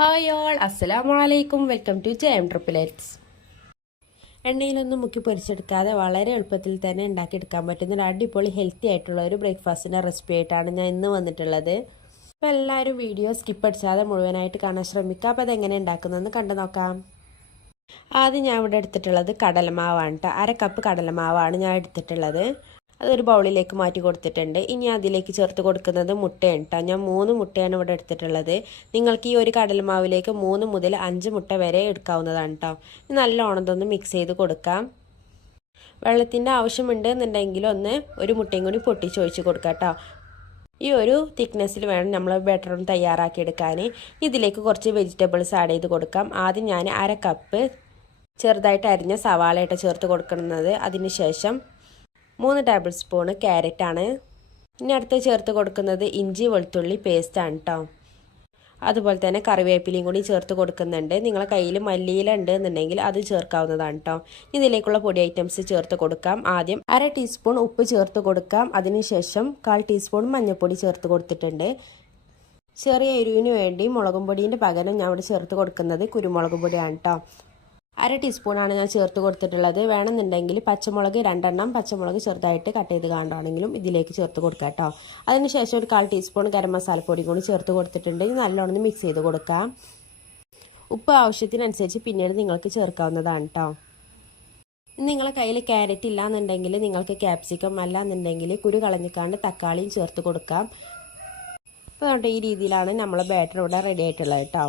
Hi all, അസ്സലാമു അലൈക്കും. Welcome to JM triplets. എണ്ണയിലൊന്നും മുക്കി പൊരിച്ചെടുക്കാതെ വളരെ എളുപ്പത്തിൽ തന്നെ ഉണ്ടാക്കിയെടുക്കാൻ പറ്റുന്ന ഒരു അടിപൊളി ഹെൽത്തി ആയിട്ടുള്ള ഒരു ബ്രേക്ക്ഫാസ്റ്റിൻ്റെ റെസിപ്പി ആയിട്ടാണ് ഞാൻ ഇന്ന് വന്നിട്ടുള്ളത്. അപ്പോൾ എല്ലാവരും വീഡിയോ സ്കിപ്പ് അടിച്ചാതെ മുഴുവനായിട്ട് കാണാൻ ശ്രമിക്കുക. അപ്പോൾ അതെങ്ങനെ ഉണ്ടാക്കുന്നതെന്ന് കണ്ടു നോക്കാം. ആദ്യം ഞാൻ ഇവിടെ എടുത്തിട്ടുള്ളത് കടലമാവാണ് കേട്ടോ. 1/2 കപ്പ് കടലമാവാണ് ഞാൻ എടുത്തിട്ടുള്ളത്. അതൊരു ബൗളിലേക്ക് മാറ്റി കൊടുത്തിട്ടുണ്ട്. ഇനി അതിലേക്ക് ചേർത്ത് കൊടുക്കുന്നത് മുട്ടയാണ് കേട്ടോ. ഞാൻ 3 മുട്ടയാണ് ഇവിടെ എടുത്തിട്ടുള്ളത്. നിങ്ങൾക്ക് ഈ ഒരു കടലമാവിലേക്ക് 3 മുതൽ 5 മുട്ട വരെ എടുക്കാവുന്നതാണ് കേട്ടോ. നല്ലോണം ഇതൊന്ന് മിക്സ് ചെയ്ത് കൊടുക്കാം. വെള്ളത്തിൻ്റെ ആവശ്യമുണ്ട് എന്നുണ്ടെങ്കിൽ ഒരു മുട്ടയും കൂടി പൊട്ടിച്ചൊഴിച്ച് കൊടുക്കാം കേട്ടോ. ഈ ഒരു തിക്നെസ്സിൽ വേണം നമ്മൾ ബാറ്റർ ഒന്ന് തയ്യാറാക്കിയെടുക്കാൻ. ഇതിലേക്ക് കുറച്ച് വെജിറ്റബിൾസ് ആഡ് ചെയ്ത് കൊടുക്കാം. ആദ്യം ഞാൻ 1/2 കപ്പ് ചെറുതായിട്ട് അരിഞ്ഞ സവാളയായിട്ട് ചേർത്ത് കൊടുക്കുന്നത്. അതിനുശേഷം 3 ടേബിൾ സ്പൂണ് ക്യാരറ്റാണ്. ഇനി അടുത്ത് ചേർത്ത് കൊടുക്കുന്നത് ഇഞ്ചി വെളുത്തുള്ളി പേസ്റ്റാണ് കേട്ടോ. അതുപോലെ തന്നെ കറിവേപ്പിലയും കൂടി ചേർത്ത് കൊടുക്കുന്നുണ്ട്. നിങ്ങളെ കയ്യിൽ മല്ലിയില ഉണ്ട് എന്നുണ്ടെങ്കിൽ അത് ചേർക്കാവുന്നതാണ് കേട്ടോ. ഇതിലേക്കുള്ള പൊടി ഐറ്റംസ് ചേർത്ത് കൊടുക്കാം. ആദ്യം 1/2 ടീസ്പൂൺ ഉപ്പ് ചേർത്ത് കൊടുക്കാം. അതിനുശേഷം 1/4 ടീസ്പൂൺ മഞ്ഞൾപ്പൊടി ചേർത്ത് കൊടുത്തിട്ടുണ്ട്. ചെറിയ എരിവിന് വേണ്ടി മുളകും പൊടീൻ്റെ പകരം ഞാൻ ഇവിടെ ചേർത്ത് കൊടുക്കുന്നത് കുരുമുളക് പൊടിയാണ് കേട്ടോ. 1/2 ടീസ്പൂണാണ് ഞാൻ ചേർത്ത് കൊടുത്തിട്ടുള്ളത്. വേണമെന്നുണ്ടെങ്കിൽ പച്ചമുളക് 2 എണ്ണം പച്ചമുളക് ചെറുതായിട്ട് കട്ട് ചെയ്ത് കാണുകയാണെങ്കിലും ഇതിലേക്ക് ചേർത്ത് കൊടുക്കാം കേട്ടോ. അതിനുശേഷം ഒരു 1/4 ടീസ്പൂൺ ഗരം മസാലപ്പൊടി കൂടി ചേർത്ത് കൊടുത്തിട്ടുണ്ട്. നല്ലോണം മിക്സ് ചെയ്ത് കൊടുക്കാം. ഉപ്പ് ആവശ്യത്തിനനുസരിച്ച് പിന്നീട് നിങ്ങൾക്ക് ചേർക്കാവുന്നതാണ് കേട്ടോ. നിങ്ങളെ കയ്യിൽ ക്യാരറ്റ് ഇല്ല എന്നുണ്ടെങ്കിൽ നിങ്ങൾക്ക് ക്യാപ്സിക്കം അല്ല എന്നുണ്ടെങ്കിൽ കുരു കളഞ്ഞിക്കാണ്ട് തക്കാളിയും ചേർത്ത് കൊടുക്കാം. അപ്പോൾ ഈ രീതിയിലാണ് നമ്മളെ ബാറ്റർ ഇവിടെ റെഡി ആയിട്ടുള്ളത് കേട്ടോ.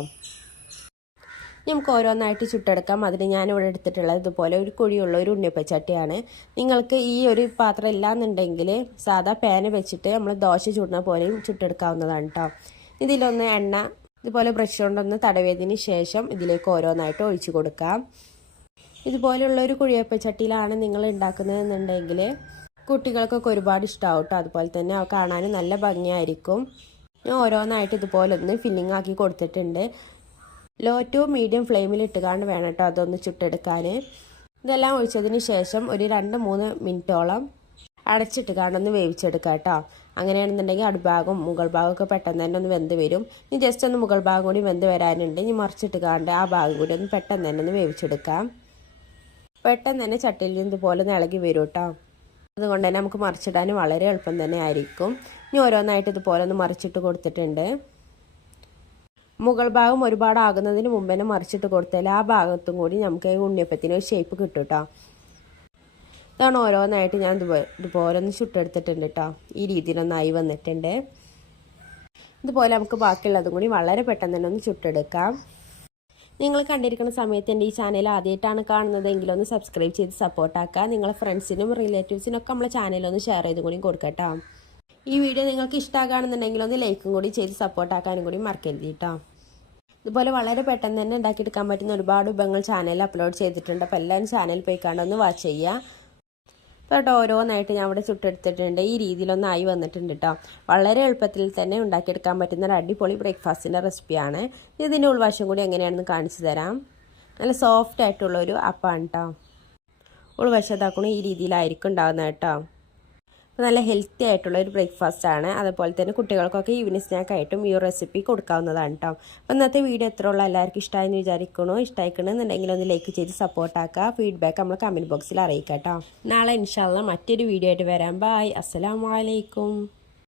നമുക്ക് ഓരോന്നായിട്ട് ചുട്ടെടുക്കാം. അതിന് ഞാനിവിടെ എടുത്തിട്ടുള്ളത് ഇതുപോലെ ഒരു കുഴിയുള്ള ഒരു ഉണ്ണിയപ്പച്ചട്ടിയാണ്. നിങ്ങൾക്ക് ഈ ഒരു പാത്രം ഇല്ലാന്നുണ്ടെങ്കിൽ സാധാ പാന് വെച്ചിട്ട് നമ്മൾ ദോശ ചുടുന്ന പോലെയും ചുട്ടെടുക്കാവുന്നതാണ് കേട്ടോ. ഇതിലൊന്ന് എണ്ണ ഇതുപോലെ ബ്രഷ് കൊണ്ടൊന്ന് തടവിയതിന് ശേഷം ഇതിലേക്ക് ഓരോന്നായിട്ട് ഒഴിച്ചു കൊടുക്കാം. ഇതുപോലെയുള്ള ഒരു കുഴിയപ്പച്ചട്ടിയിലാണ് നിങ്ങൾ ഉണ്ടാക്കുന്നതെന്നുണ്ടെങ്കിൽ കുട്ടികൾക്കൊക്കെ ഒരുപാട് ഇഷ്ടമാവും കേട്ടോ. അതുപോലെ തന്നെ കാണാനും നല്ല ഭംഗിയായിരിക്കും. ഞാൻ ഓരോന്നായിട്ട് ഇതുപോലെ ഒന്ന് ഫില്ലിംഗ് ആക്കി കൊടുത്തിട്ടുണ്ട്. ലോ ടു മീഡിയം ഫ്ലെയിമിൽ ഇട്ടുകാണ്ട് വേണം കേട്ടോ അതൊന്ന് ചുട്ടെടുക്കാൻ. ഇതെല്ലാം ഒഴിച്ചതിന് ശേഷം ഒരു 2-3 മിനിറ്റോളം അടച്ചിട്ട് കാണൊന്ന് വേവിച്ചെടുക്കാം കേട്ടോ. അങ്ങനെയാണെന്നുണ്ടെങ്കിൽ അടിഭാഗം മുകൾ ഭാഗമൊക്കെ പെട്ടെന്ന് തന്നെ ഒന്ന് വെന്ത് വരും. ഇനി ജസ്റ്റ് ഒന്ന് മുകൾ ഭാഗം കൂടി വെന്ത് വരാനുണ്ട്. ഇനി മറിച്ചിട്ട് കാണ്ട് ആ ഭാഗം കൂടി ഒന്ന് പെട്ടെന്ന് തന്നെ ഒന്ന് വേവിച്ചെടുക്കാം. പെട്ടെന്ന് തന്നെ ചട്ടിയിൽ നിന്ന് ഇതുപോലെ ഒന്ന് ഇളകി വരും കേട്ടോ. അതുകൊണ്ട് തന്നെ നമുക്ക് മറിച്ചിടാൻ വളരെ എളുപ്പം തന്നെ ആയിരിക്കും. ഇനി ഓരോന്നായിട്ട് ഇതുപോലെ ഒന്ന് മറിച്ചിട്ട് കൊടുത്തിട്ടുണ്ട്. മുകൾ ഭാഗം ഒരുപാട് ആകുന്നതിന് മുമ്പ് തന്നെ മറിച്ചിട്ട് കൊടുത്താൽ ആ ഭാഗത്തും കൂടി നമുക്ക് ഉണ്ണിയപ്പത്തിന് ഒരു ഷേപ്പ് കിട്ടും കേട്ടോ. ഇതാണ് ഓരോന്നായിട്ട് ഞാൻ ഇതുപോലെ ഒന്ന് ചുട്ടെടുത്തിട്ടുണ്ട് കേട്ടോ. ഈ രീതിയിലൊന്നായി വന്നിട്ടുണ്ട്. ഇതുപോലെ നമുക്ക് ബാക്കിയുള്ളതും കൂടി വളരെ പെട്ടെന്ന് തന്നെ ഒന്ന് ചുട്ടെടുക്കാം. നിങ്ങൾ കണ്ടിരിക്കുന്ന സമയത്ത് എൻ്റെ ഈ ചാനൽ ആദ്യമായിട്ടാണ് കാണുന്നതെങ്കിൽ ഒന്ന് സബ്സ്ക്രൈബ് ചെയ്ത് സപ്പോർട്ടാക്കുക. നിങ്ങളെ ഫ്രണ്ട്സിനും റിലേറ്റീവ്സിനൊക്കെ നമ്മളെ ചാനലൊന്ന് ഷെയർ ചെയ്തും കൂടി കൊടുക്കട്ടോ. ഈ വീഡിയോ നിങ്ങൾക്ക് ഇഷ്ടമാകുകയാണെന്നുണ്ടെങ്കിൽ ഒന്ന് ലൈക്കും കൂടി ചെയ്ത് സപ്പോർട്ടാക്കാനും കൂടി മറക്കരുത് കേട്ടോ. ഇതുപോലെ വളരെ പെട്ടെന്ന് തന്നെ ഉണ്ടാക്കിയെടുക്കാൻ പറ്റുന്ന ഒരുപാട് വിഭവങ്ങൾ ചാനലിൽ അപ്ലോഡ് ചെയ്തിട്ടുണ്ട്. അപ്പോൾ എല്ലാവരും ചാനലിൽ പോയി കണ്ടൊന്ന് വാച്ച് ചെയ്യുക. അപ്പോൾ ഓരോന്നായിട്ട് ഞാൻ ഇവിടെ ചുട്ടെടുത്തിട്ടുണ്ട്. ഈ രീതിയിലൊന്നായി വന്നിട്ടുണ്ട് കേട്ടോ. വളരെ എളുപ്പത്തിൽ തന്നെ ഉണ്ടാക്കിയെടുക്കാൻ പറ്റുന്ന ഒരു അടിപൊളി ബ്രേക്ക്ഫാസ്റ്റിൻ്റെ റെസിപ്പിയാണ്. ഇതിൻ്റെ ഉൾവശം കൂടി എങ്ങനെയാണെന്ന് കാണിച്ചു തരാം. നല്ല സോഫ്റ്റ് ആയിട്ടുള്ളൊരു അപ്പമാണ് കേട്ടോ. ഉൾവശം ഇതാക്കണം ഈ രീതിയിലായിരിക്കും ഉണ്ടാകുന്നത് കേട്ടോ. അപ്പോൾ നല്ല ഹെൽത്തി ആയിട്ടുള്ള ഒരു ബ്രേക്ക്ഫാസ്റ്റാണ്. അതുപോലെ തന്നെ കുട്ടികൾക്കൊക്കെ ഈവനിങ് സ്നാക്കായിട്ടും ഈ ഒരു റെസിപ്പി കൊടുക്കാവുന്നതാണ് കേട്ടോ. അപ്പോൾ ഇന്നത്തെ വീഡിയോ എത്രയുള്ള എല്ലാവർക്കും ഇഷ്ടമായെന്ന് വിചാരിക്കണോ? ഇഷ്ടമായിക്കണമെന്നുണ്ടെങ്കിൽ ഒന്ന് ലൈക്ക് ചെയ്ത് സപ്പോർട്ടാക്കുക. ഫീഡ്ബാക്ക് നമ്മൾ കമൻറ്റ് ബോക്സിൽ അറിയിക്കാം കേട്ടോ. നാളെ ഇൻഷാ അല്ലാഹ് മറ്റൊരു വീഡിയോ ആയിട്ട് വരാം. ബൈ. അസ്സലാമു അലൈക്കും.